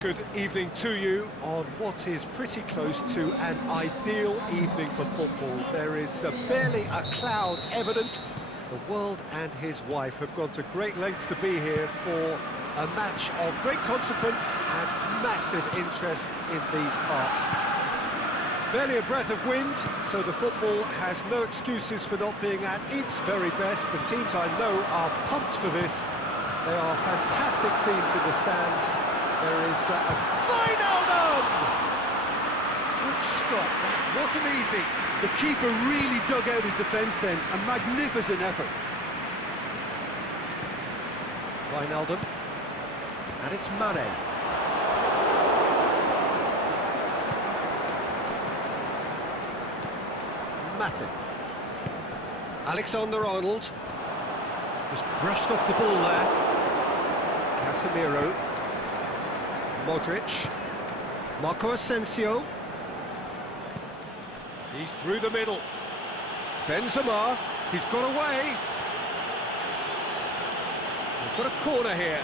Good evening to you on what is pretty close to an ideal evening for football. There is barely a cloud evident. The world and his wife have gone to great lengths to be here for a match of great consequence and massive interest in these parts. Barely a breath of wind, so the football has no excuses for not being at its very best. The teams I know are pumped for this. They are fantastic scenes in the stands. There is a Wijnaldum! Good stop, that wasn't easy. The keeper really dug out his defence then, a magnificent effort. Wijnaldum, and it's Mane. Matip. Alexander-Arnold. Just brushed off the ball there. Casemiro. Modric, Marco Asensio, he's through the middle, Benzema, he's got away, we've got a corner here.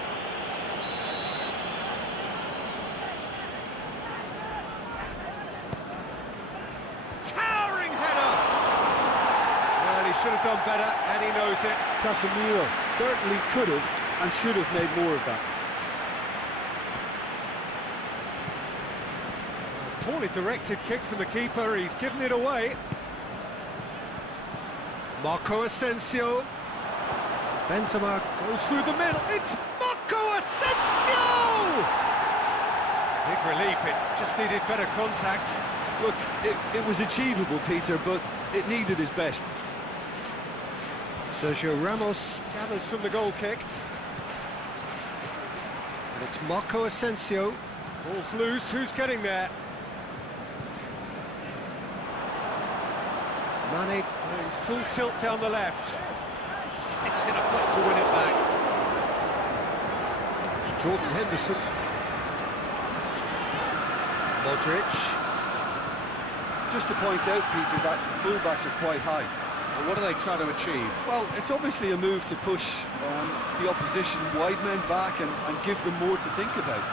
Towering header! Well, he should have done better, and he knows it. Casemiro certainly could have and should have made more of that. Poorly directed kick from the keeper, he's given it away. Marco Asensio. Benzema goes through the middle, it's Marco Asensio! Big relief, it just needed better contact. Look, it was achievable, Peter, but it needed his best. Sergio Ramos gathers from the goal kick. And it's Marco Asensio. Ball's loose, who's getting there? Mane going full tilt down the left. Sticks in a foot to win it back. Jordan Henderson. Modric. Just to point out, Peter, that the fullbacks are quite high. And what are they trying to achieve? Well, it's obviously a move to push the opposition wide men back and give them more to think about.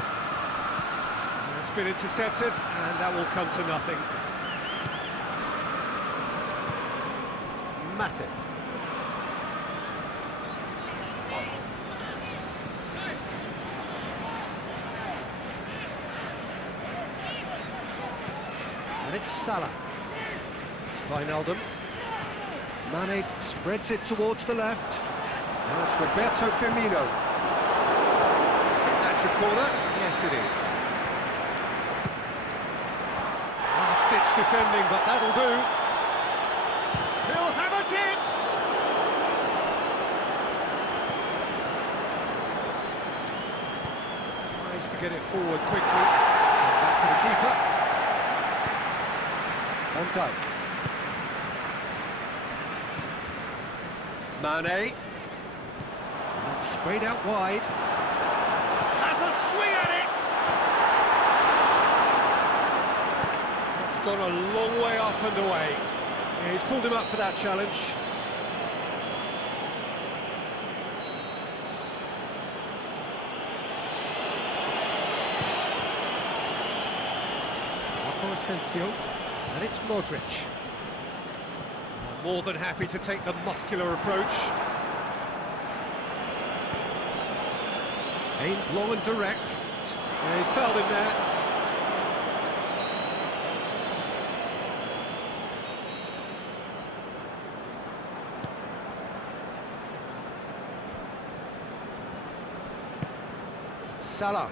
It's been intercepted, and that will come to nothing. Matip. And it's Salah. Wijnaldum. Mane spreads it towards the left. Now it's Roberto Firmino. I think that's a corner. Yes, it is. Last-ditch defending, but that'll do. He'll have a dip! Tries to get it forward quickly. Back to the keeper. Van Dijk. Mane. And that's sprayed out wide. Has a swing at it! That's gone a long way up and away. Yeah, he's pulled him up for that challenge. Marco Asensio, and it's Modric. More than happy to take the muscular approach. Aimed long and direct. Yeah, he's fouled him there. Salah,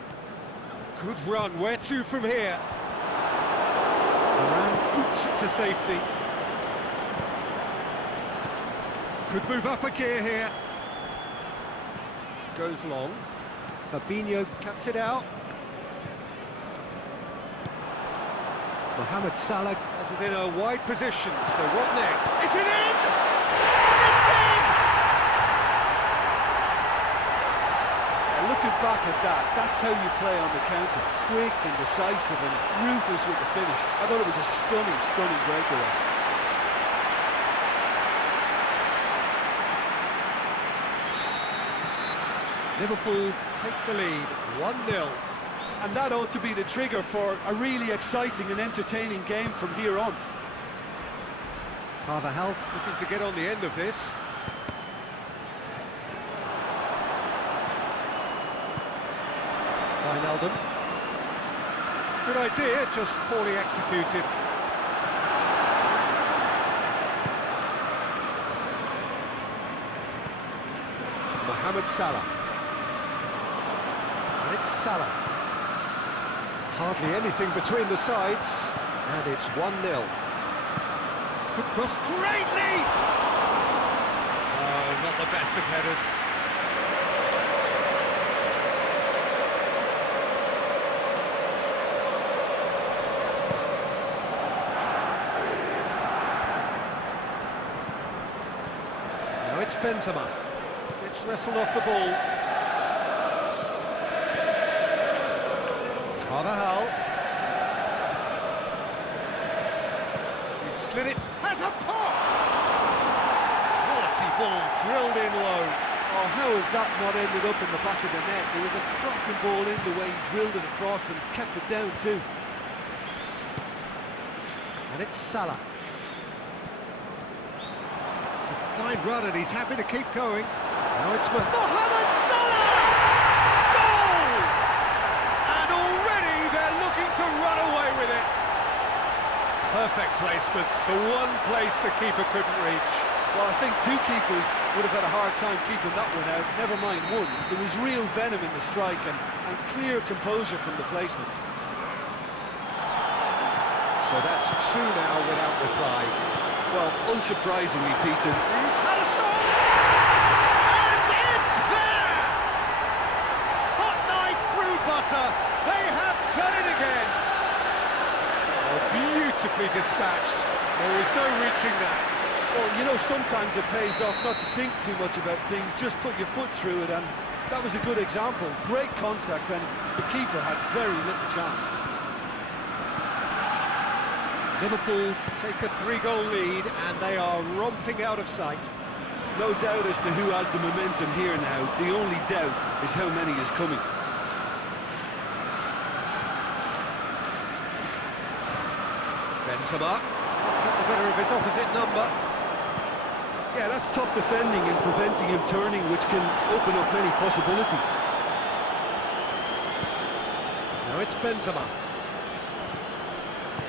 good run, where to from here? Varane boots it to safety. Could move up a gear here. Goes long. Fabinho cuts it out. Mohamed Salah has it in a wide position, so what next? Is it in? It's in! Looking back at that, that's how you play on the counter. Quick and decisive and ruthless with the finish. I thought it was a stunning breakaway. Liverpool take the lead, 1-0. And that ought to be the trigger for a really exciting and entertaining game from here on. Carvajal looking to get on the end of this. Wijnaldum. Good idea, just poorly executed. Mohamed Salah. And it's Salah. Hardly anything between the sides, and it's 1-0. Could cross, great leap! Oh, not the best of headers. Now it's Benzema. Gets wrestled off the ball. Carvajal. He slid it, has a pop! Quality ball, drilled in low. Oh, how has that not ended up in the back of the net? It was a cracking ball in the way he drilled it across and kept it down too. And it's Salah. It's a fine run and he's happy to keep going. Now it's Mohamed Salah! Goal! And already they're looking to run away with it. Perfect placement, the one place the keeper couldn't reach. Well, I think two keepers would have had a hard time keeping that one out, never mind one. There was real venom in the strike and clear composure from the placement. So that's two now without reply. Well, unsurprisingly, Peter. He's had a shot! And it's there! Hot knife through butter. They have done it again. Oh, beautifully dispatched. There is no reaching that. Well, you know, sometimes it pays off not to think too much about things, just put your foot through it, and that was a good example. Great contact, and the keeper had very little chance. Liverpool take a 3-goal lead, and they are romping out of sight. No doubt as to who has the momentum here now. The only doubt is how many is coming. Benzema, got the better of his opposite number. Yeah, that's top defending and preventing him turning, which can open up many possibilities. Now it's Benzema.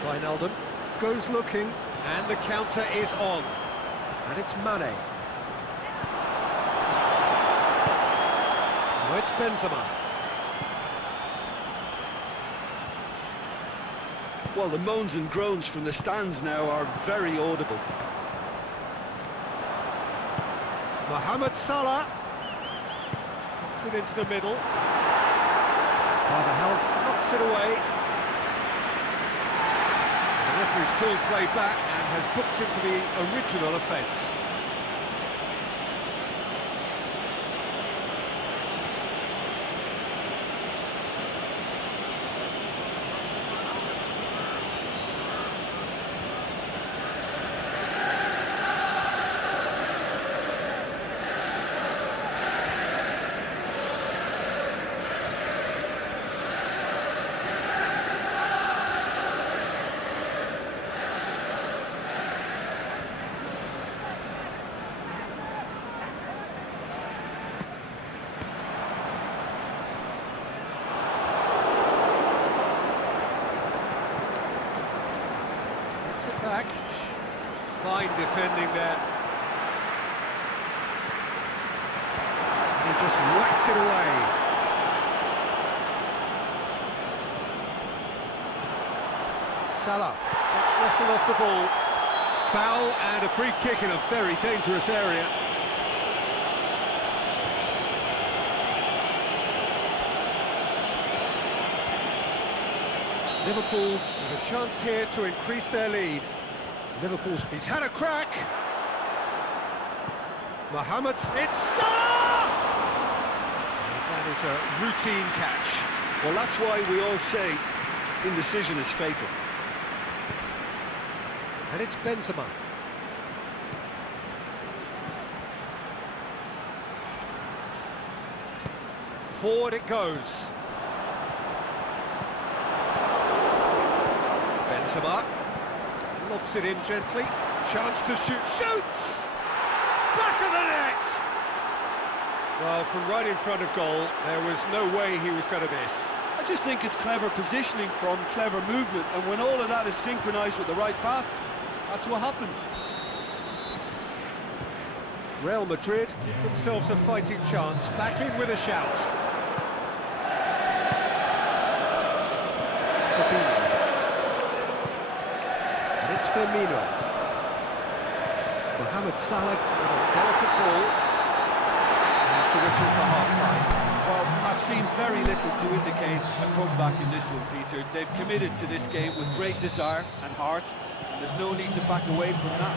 Wijnaldum goes looking, and the counter is on. And it's Mane. Now it's Benzema. Well, the moans and groans from the stands now are very audible. Mohamed Salah puts it into the middle. Carvajal knocks it away. The referee's pulled play back and has booked him for the original offence. Back. Fine defending there. And he just whacks it away. Salah gets wrestled off the ball. Foul and a free kick in a very dangerous area. Liverpool with a chance here to increase their lead. He's had a crack. Mohamed, it's Salah! That is a routine catch. Well, that's why we all say indecision is fatal. And it's Benzema. Forward it goes. Benzema. Lobs it in gently. Chance to shoot. Shoots! Back of the net! Well, from right in front of goal, there was no way he was going to miss. I just think it's clever positioning from clever movement, and when all of that is synchronised with the right pass, that's what happens. Real Madrid give themselves a fighting chance, back in with a shout. Fabinho. And it's Firmino. Mohamed Salah with a delicate ball. There's the whistle for half-time. Well, I've seen very little to indicate a comeback in this one, Peter. They've committed to this game with great desire and heart, and there's no need to back away from that.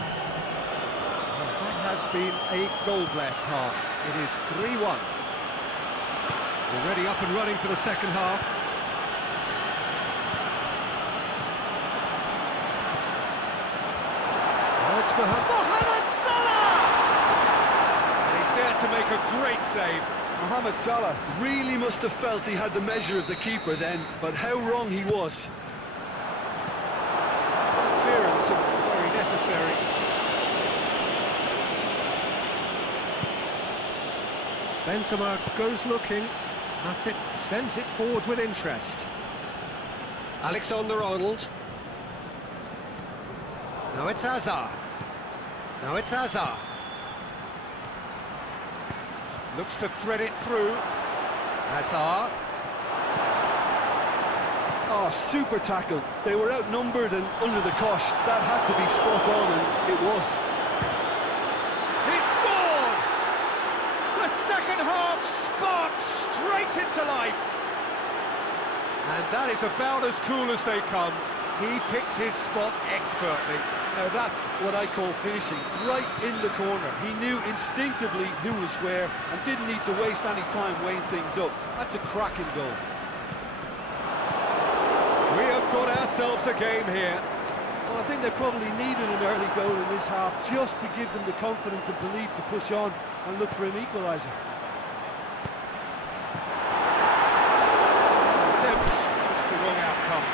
Well, that has been a goal-blessed half. It is 3-1. Already up and running for the second half. Now it's Mohamed Salah! And he's there to make a great save. Mohamed Salah really must have felt he had the measure of the keeper then, but how wrong he was. Clearance very necessary. Benzema goes looking. Matic sends it forward with interest. Alexander-Arnold. Now it's Hazard. Now it's Hazard. Looks to thread it through. Hazard. Oh, super tackle. They were outnumbered and under the cosh. That had to be spot on, and it was. He scored! The second half sparked straight into life. And that is about as cool as they come. He picked his spot expertly. Now that's what I call finishing, right in the corner. He knew instinctively who was where and didn't need to waste any time weighing things up. That's a cracking goal. We have got ourselves a game here. Well, I think they probably needed an early goal in this half just to give them the confidence and belief to push on and look for an equaliser. Attempt, just the wrong outcome.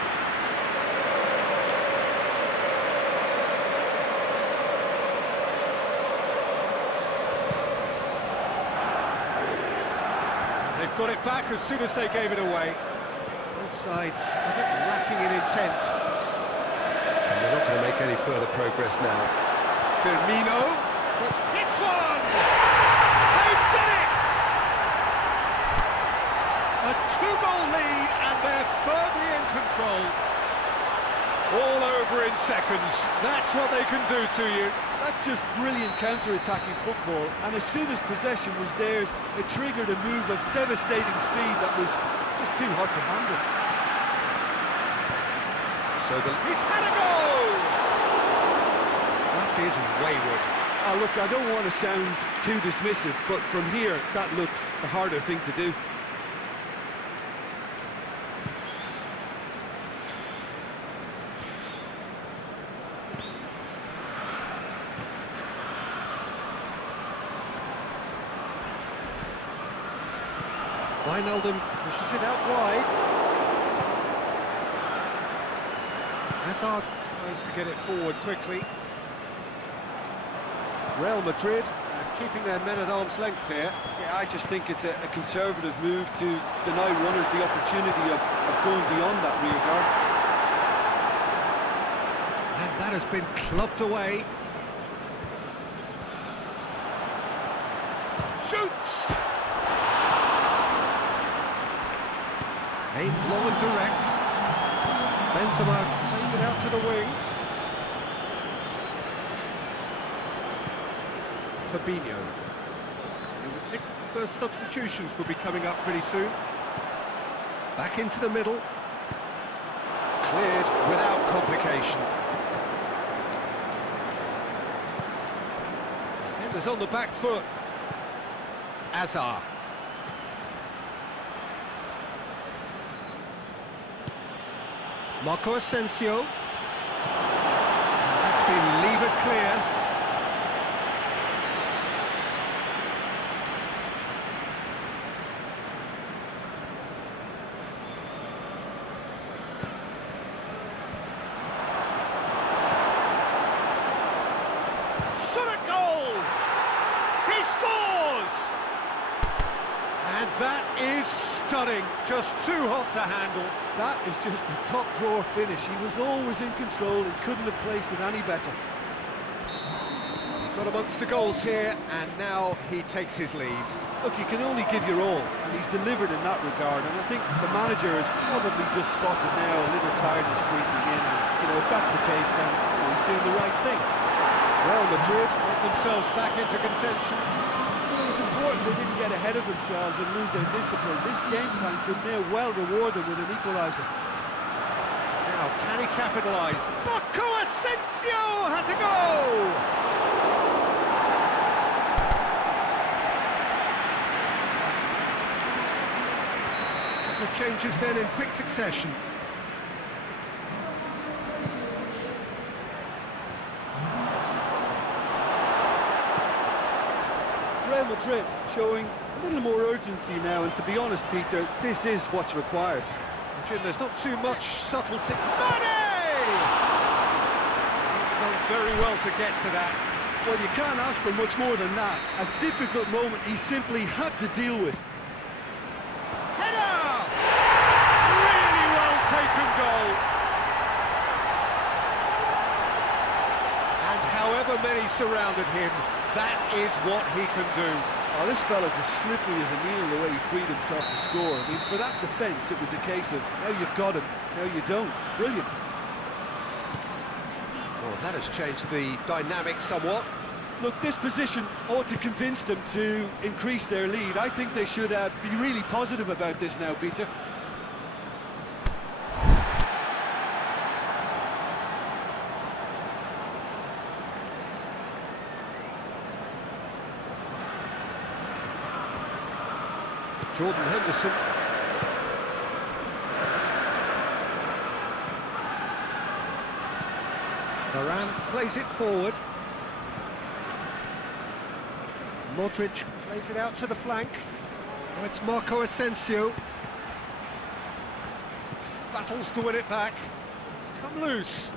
They've got it back as soon as they gave it away. Both sides a bit lacking in intent. And they're not going to make any further progress now. Firmino hits one! They've done it! A two-goal lead and they're firmly in control. All over in seconds. That's what they can do to you. That's just brilliant counter-attacking football, and as soon as possession was theirs, it triggered a move of devastating speed that was just too hot to handle. So he's had a goal! That is wayward. Oh, look, I don't want to sound too dismissive, but from here, that looked the harder thing to do. Wijnaldum pushes it out wide. Hazard tries to get it forward quickly. Real Madrid are keeping their men at arm's length here. Yeah, I just think it's a conservative move to deny runners the opportunity of going beyond that rear guard. And that has been clubbed away. Shoots! Aimed long and direct. Benzema plays it out to the wing. Fabinho. The first substitutions will be coming up pretty soon. Back into the middle. Cleared without complication. Defenders on the back foot. Hazard. Marco Asensio. And that's been levered clear. shot at goal! He scores! And that is stunning, just too hot to handle. That is just the top drawer finish. He was always in control and couldn't have placed it any better. Got amongst the goals here, and now he takes his leave. Look, you can only give your all, and he's delivered in that regard, and I think the manager has probably just spotted now a little tiredness creeping in, and, if that's the case, then he's doing the right thing. Real Madrid get themselves back into contention. Well, it was important they didn't get ahead of themselves and lose their discipline. This game plan could now well reward them with an equaliser. Now, can he capitalise? Marco Asensio has a go! The changes then in quick succession. Real Madrid showing a little more urgency now, and to be honest, Peter, this is what's required. Jim, there's not too much subtlety. Mane! He's done very well to get to that. Well, you can't ask for much more than that. A difficult moment he simply had to deal with. Header! Really well taken goal. And however many surrounded him, that is what he can do. Oh, this fella's as slippery as a needle the way he freed himself to score. I mean, for that defence, it was a case of, now you've got him, now you don't. Brilliant. Well, that has changed the dynamic somewhat. Look, this position ought to convince them to increase their lead. I think they should be really positive about this now, Peter. Jordan Henderson. Varane plays it forward. Modric plays it out to the flank. Now it's Marco Asensio. Battles to win it back. It's come loose.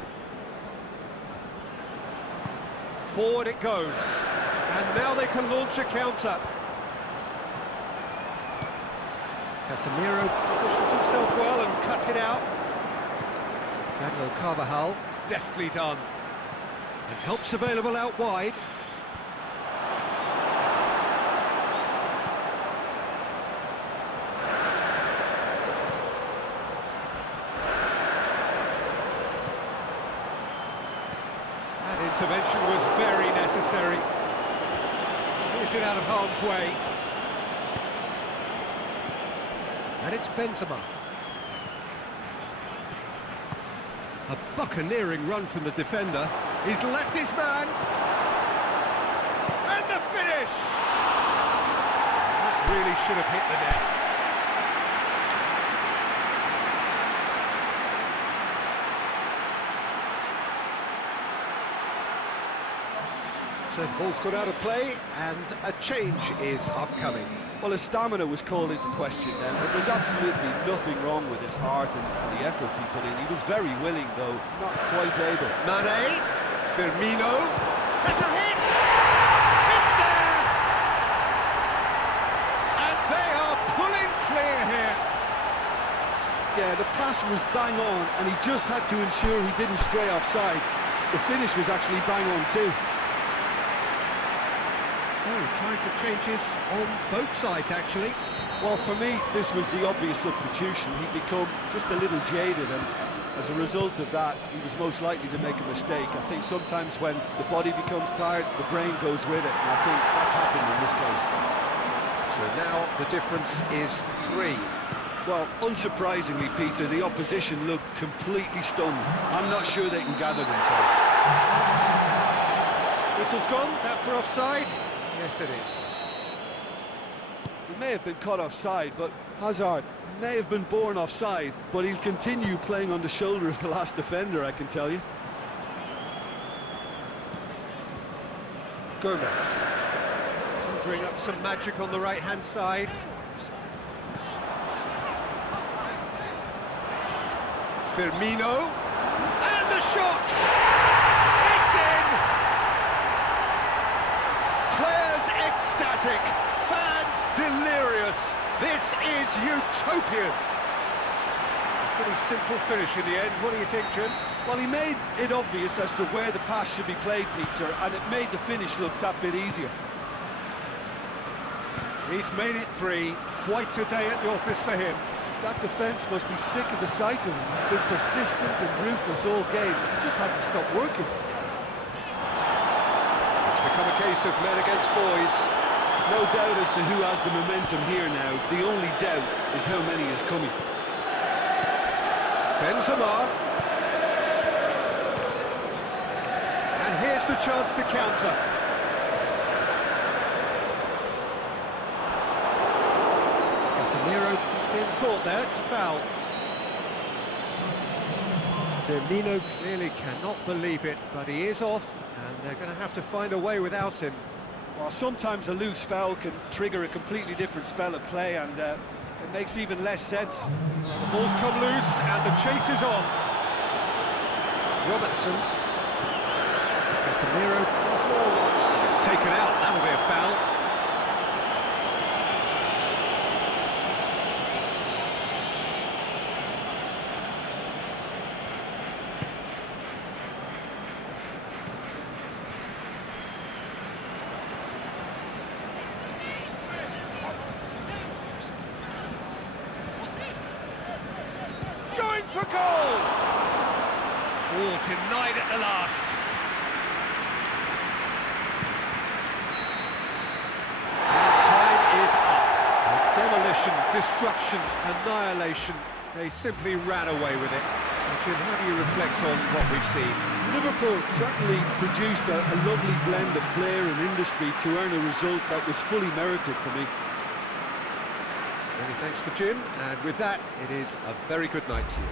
Forward it goes. And now they can launch a counter. Casemiro positions himself well and cuts it out. Daniel Carvajal, deftly done. And help's available out wide. That intervention was very necessary. Clears it out of harm's way. And it's Benzema. A buccaneering run from the defender. He's left his man. And the finish! That really should have hit the net. So the ball's gone out of play, and a change is upcoming. Well, his stamina was called into question then, but there's absolutely nothing wrong with his heart and the efforts he put in. He was very willing, though, not quite able. Mane, Firmino, has a hit! It's there! And they are pulling clear here. Yeah, the pass was bang on, and he just had to ensure he didn't stray offside. The finish was actually bang on too. So, time for changes on both sides, actually. Well, for me, this was the obvious substitution. He'd become just a little jaded, and as a result of that, he was most likely to make a mistake. I think sometimes when the body becomes tired, the brain goes with it, and I think that's happened in this case. So now the difference is 3. Well, unsurprisingly, Peter, the opposition looked completely stunned. I'm not sure they can gather themselves. Whistle's gone, that for offside? Yes, it is. He may have been caught offside, but Hazard may have been born offside, but he'll continue playing on the shoulder of the last defender, I can tell you. Gomez. Conjuring up some magic on the right-hand side. Firmino. And the shot! It's in! ecstatic, fans delirious. This is utopian. A pretty simple finish in the end. What do you think, Jim? Well, he made it obvious as to where the pass should be played, Peter, and it made the finish look that bit easier. He's made it 3. Quite a day at the office for him. That defence must be sick of the sight of him. He's been persistent and ruthless all game. He just hasn't stopped working. It's become a case of men against boys. No doubt as to who has the momentum here now. The only doubt is how many is coming. Benzema. And here's the chance to counter. Casemiro has been caught there, it's a foul. Firmino clearly cannot believe it, but he is off, and they're going to have to find a way without him. Well, sometimes a loose foul can trigger a completely different spell of play, and it makes even less sense. The ball's come loose, and the chase is on. Robertson. Casemiro does more. It's taken out, that'll be a foul. For goal! Oh, denied at the last. And time is up. Demolition, destruction, annihilation. They simply ran away with it. Jim, how do you reflect on what we've seen? Liverpool certainly produced a lovely blend of flair and industry to earn a result that was fully merited for me. Many thanks to Jim, and with that, it is a very good night to you.